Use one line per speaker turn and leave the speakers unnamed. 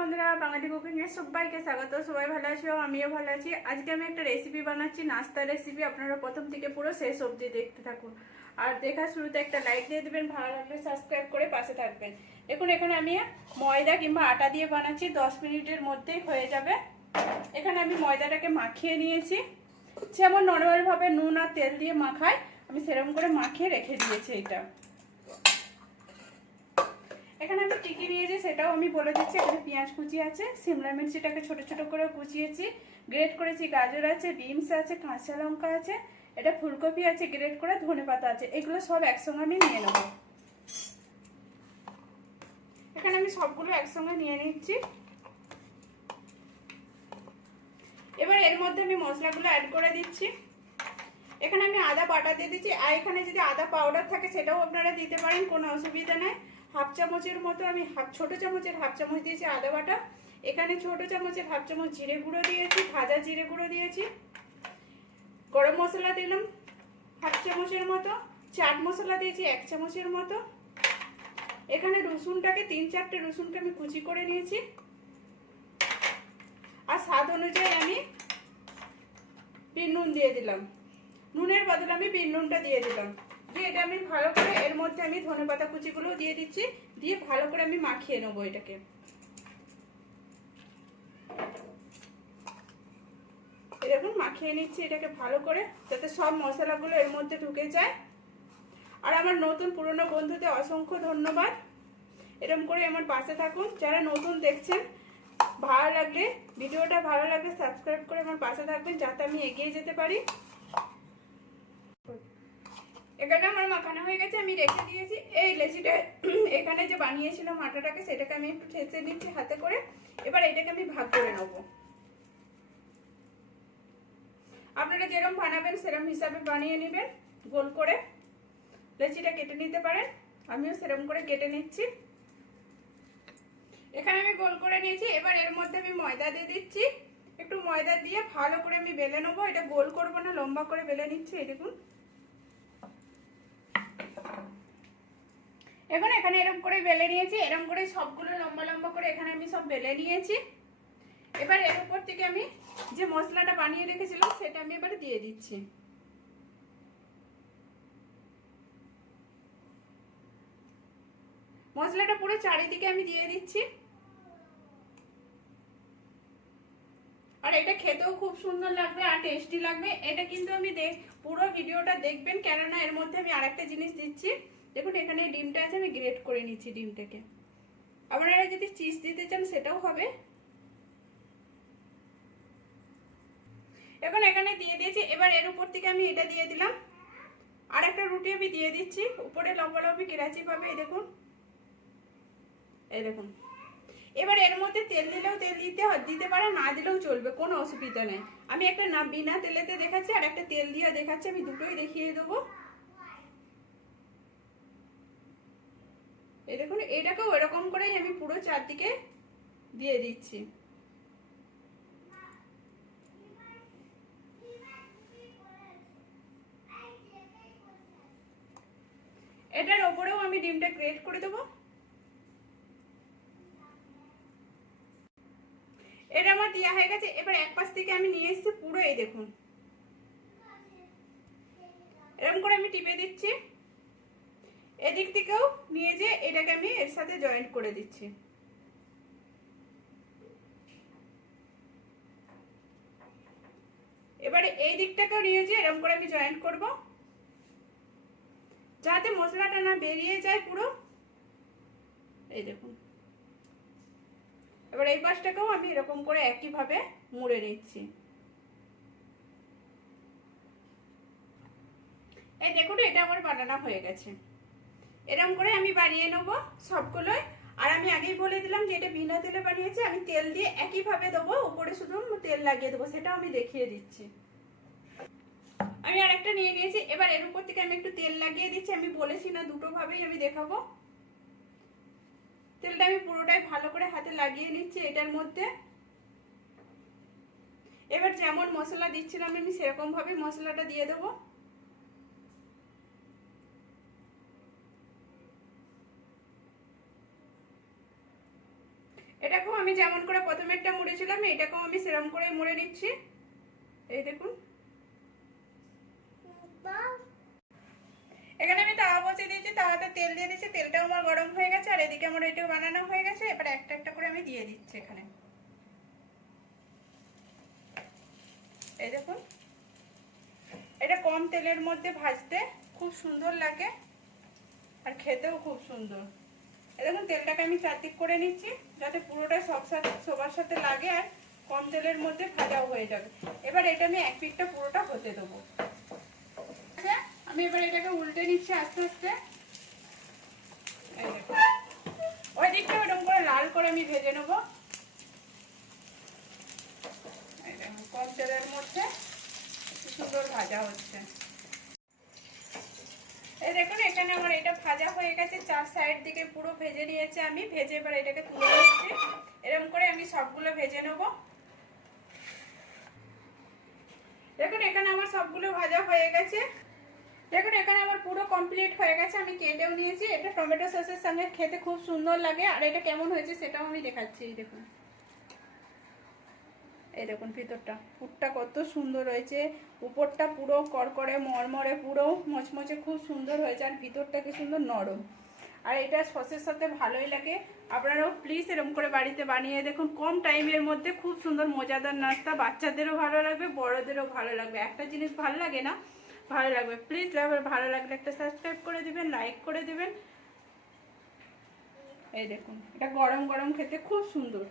বন্ধুরা, বাঙালি কুকিংয়ে সবাইকে স্বাগত। সবাই ভালো আছো? আমিও ভালো আছি। আজকে আমি একটা রেসিপি বানাচ্ছি নাস্তার রেসিপি আপনারা প্রথম থেকে পুরো শেষ অবধি দেখতে থাকুন। আর দেখা শুরুতে একটা লাইক দিয়ে দেবেন, ভালো লাগলে সাবস্ক্রাইব করে পাশে থাকবেন। দেখুন, এখানে আমি ময়দা কিংবা আটা দিয়ে বানাচ্ছি। দশ মিনিটের মধ্যেই হয়ে যাবে। এখানে আমি ময়দাটাকে মাখিয়ে নিয়েছি। যেমন নর্মালভাবে নুন আর তেল দিয়ে মাখাই, আমি সেরকম করে মাখিয়ে রেখে দিয়েছি এটা। এখানে আমি টিকি নিয়েছি, সেটাও আমি বলে দিচ্ছি। এখানে পেঁয়াজ কুচি আছে, সিমলা মির্চিটাকে ছোট ছোট করে কুচিয়েছি গ্রেট করেছি, গাজর আছে বিনস আছে, কাঁচা লঙ্কা আছে, এটা ফুলকপি আছে গ্রেট করে ধনে পাতা আছে, এগুলো সব একসঙ্গে আমি নিয়ে নেব। এখানে আমি সবগুলো একসঙ্গে নিয়ে নিচ্ছি। এবার এর মধ্যে আমি মশলাগুলো অ্যাড করে দিচ্ছি। এখানে আমি আদা বাটা দিয়ে দিচ্ছি, আর এখানে যদি আদা পাউডার থাকে, সেটাও আপনারা দিতে পারেন, কোনো অসুবিধা নেই। হাফ চামচের মতো আমি হাফ, ছোটো চামচের হাফ চামচ দিয়েছি আদা বাটা। এখানে ছোটো চামচের হাফ চামচ জিরে গুঁড়ো দিয়েছি, ভাজা জিরে গুঁড়ো দিয়েছি। গরম মশলা দিলাম হাফ চামচের মতো। চাট মশলা দিয়েছি এক চামচের মতো। এখানে রসুনটাকে তিন চারটে রসুনকে আমি কুচি করে নিয়েছি। আর স্বাদ অনুযায়ী আমি বিন নুন দিয়ে দিলাম। নুনের বদলে আমি বিন নুনটা দিয়ে দিলাম। দিয়ে এটা আমি ভালো করে এর মধ্যে আমি ধনে পাতা কুচিগুলো দিয়ে দিচ্ছি, দিয়ে ভালো করে আমি মাখিয়ে নেব এটাকে। এরকম মাখিয়ে নিচ্ছি এটাকে ভালো করে, যাতে সব মশলাগুলো এর মধ্যে ঢুকে যায়। আর আমার নতুন পুরনো বন্ধুদের অসংখ্য ধন্যবাদ। এরকম করে আমার পাশে থাকুন। যারা নতুন দেখছেন, ভালো লাগলে, ভিডিওটা ভালো লাগলে সাবস্ক্রাইব করে আমার পাশে থাকবেন, যাতে আমি এগিয়ে যেতে পারি। এখানে আমার মাখানো হয়ে গেছে, আমি রেখে দিয়েছি। এই লেচিটা এখানে যে বানিয়েছিলাম আটাটাকে, সেটাকে আমি একটু ঠেসে নিচ্ছি হাতে করে। এবার এটাকে আমি ভাগ করে নেব। আপনারা যেরকম বানাবেন সেরকম হিসাবে বানিয়ে নেবেন, গোল করে। লেচিটা কেটে নিতে পারেন, আমিও সেরকম করে কেটে নিচ্ছি। এখানে আমি গোল করে নিয়েছি, এবার এর মধ্যে আমি ময়দা দিয়ে দিচ্ছি। একটু ময়দা দিয়ে ভালো করে আমি বেলে নেব। এটা গোল করব না, লম্বা করে বেলে নিচ্ছি, এই দেখুন। এখন এখানে এরকম করে বেলে নিয়েছি এরকম করে সবগুলো লম্বা লম্বা করে এখানে আমি সব বেলে নিয়েছি। এবার এর উপর থেকে আমি যে মশলাটা বানিয়ে রেখেছিলাম, সেটা আমি এবার দিয়ে দিচ্ছি। মশলাটা পুরো চারিদিকে আমি দিয়ে দিচ্ছি। আর এটা খেতেও খুব সুন্দর লাগবে আর টেস্টি লাগবে। এটা কিন্তু আমি পুরো ভিডিওটা দেখবেন, কেননা এর মধ্যে আমি আরেকটা জিনিস দিচ্ছি। দেখুন, এখানে ডিমটা আছে, আমি গ্রেট করে নিচ্ছি ডিমটাকে। আপনারা যদি চিজ দিতে চান, সেটাও হবে। এখন এখানে দিয়ে দিয়েছি, এবার এর উপর থেকে আমি এটা দিয়ে দিলাম। আর একটা রুটি আমি দিয়ে দিচ্ছি, উপরে লম্বা লম্বি কেরাচি পাবে, এই দেখুন। এই দেখুন। এবার এর মধ্যে তেল দিলেও তেল দিতে দিতে পারে, না দিলেও চলবে, কোনো অসুবিধা নেই। আমি একটা না, বিনা তেলেতে দেখাচ্ছি, আর একটা তেল দিয়ে দেখাচ্ছি, আমি দুটোই দেখিয়ে দেবো। এই দেখুন, এটাকেও এরকম করেই আমি পুরো চারদিকে দিয়ে দিচ্ছি। এটার ওপরেও আমি ডিমটা গ্রেট করে দেবো। এটা আমার দেওয়া হয়ে গেছে, এবার এক পাশ থেকে আমি নিয়ে এসেছি পুরো এই দেখুন। এরকম করে আমি টিপে দিচ্ছি। এদিক থেকেও নিয়ে যে এটাকে আমি এর সাথে জয়েন্ট করে দিচ্ছি। এবারে এই দিকটাকেও নিয়ে যে এরকম করে আমি জয়েন্ট করব। যাতে মশলাটা না বেরিয়ে যায় পুরো। এই দেখুন। এবার এই পাশটাকেও আমি এরকম করে একইভাবে মুড়ে নিচ্ছি। এই দেখুন, এটা আমার বানানো হয়ে গেছে। এরকম করে আমি বানিয়ে নেব সবগুলোই। আর আমি আগেই বলে দিলাম যে এটা বিনা তেলে বানিয়েছি, আমি তেল দিয়ে একইভাবে দেবো, উপরে শুধু তেল লাগিয়ে দেবো, সেটাও আমি দেখিয়ে দিচ্ছি। আমি আরেকটা নিয়ে নিয়েছি, এবার এর উপর থেকে আমি একটু তেল লাগিয়ে দিচ্ছি, আমি বলেছি না, দুটো ভাবেই আমি দেখাবো। তেলটা আমি পুরোটাই ভালো করে হাতে লাগিয়ে নিচ্ছি এটার মধ্যে। এবার যেমন মশলা দিচ্ছিলাম আমি সেরকম ভাবে মশলাটা দিয়ে দেবো এটাকেও আমি যেমন প্রথমেরটা মুড়েছিলাম, এটাকেও আমি সেরম করে মুড়ে নিচ্ছি। এই দেখুন। এখানে আমি তাওয়া বসিয়ে দিয়েছি, তাওয়াতে তেল দিয়ে দিয়েছি, তেলটাও আমার গরম হয়ে গেছে, আর এদিকে আমার এটাও বানানো হয়ে গেছে, এবার একটা একটা করে আমি দিয়ে দিচ্ছি এখানে। এই দেখুন। এটা কম তেলের মধ্যে ভাজতে খুব সুন্দর লাগে, আর খেতেও খুব সুন্দর। দেখুন তেলটাকে আমি চারদিক করে নিচ্ছি যাতে পুরোটা সব সবার সাথে লাগে আর কম তেলের মধ্যে ভাজাও হয়ে যাবে। এবার এটা আমি এক পিঠটা পুরোটা হতে দেবো। আচ্ছা, আমি এবার এটাকে উল্টে নিচ্ছি আস্তে আস্তে। ওই দিকটা ওরকম করে লাল করে আমি ভেজে নেব। কম তেলের মধ্যে সুন্দর ভাজা হচ্ছে। এই দেখুন, এখানে আমার এটা ভাজা হয়ে গেছে, চার সাইড দিকে পুরো ভেজে নিয়েছে আমি। ভেজে এবার এটাকে তুলে নিচ্ছি। এরকম করে আমি সবগুলো ভেজে নেব। দেখুন, এখানে আমার সবগুলো ভাজা হয়ে গেছে। দেখুন, এখানে আমার পুরো কমপ্লিট হয়ে গেছে। আমি কেটেও নিয়েছি। এটা টমেটো সসের সঙ্গে খেতে খুব সুন্দর লাগে। আর এটা কেমন হয়েছে সেটাও আমি দেখাচ্ছি দেখুন। এই দেখুন ভিতরটা, পুরটা কত সুন্দর হয়েছে। উপরটা পুরো করকরে মরমরে, পুরো মচমচে খুব সুন্দর হয়েছে আর ভিতরটা কি সুন্দর নরম। আর এটা সসের সাথে ভালোই লাগে। আপনারাও প্লিজ এরকম করে বাড়িতে বানিয়ে দেখুন। কম টাইমের মধ্যে খুব সুন্দর মজাদার নাস্তা। বাচ্চাদেরও ভালো লাগবে, বড়দেরও ভালো লাগবে। একটা জিনিস ভালো লাগে না? ভালো লাগবে। প্লিজ ভালো লাগলে একটা সাবস্ক্রাইব করে দিবেন লাইক করে দিবেন। এই দেখুন, এটা গরম গরম খেতে খুব সুন্দর।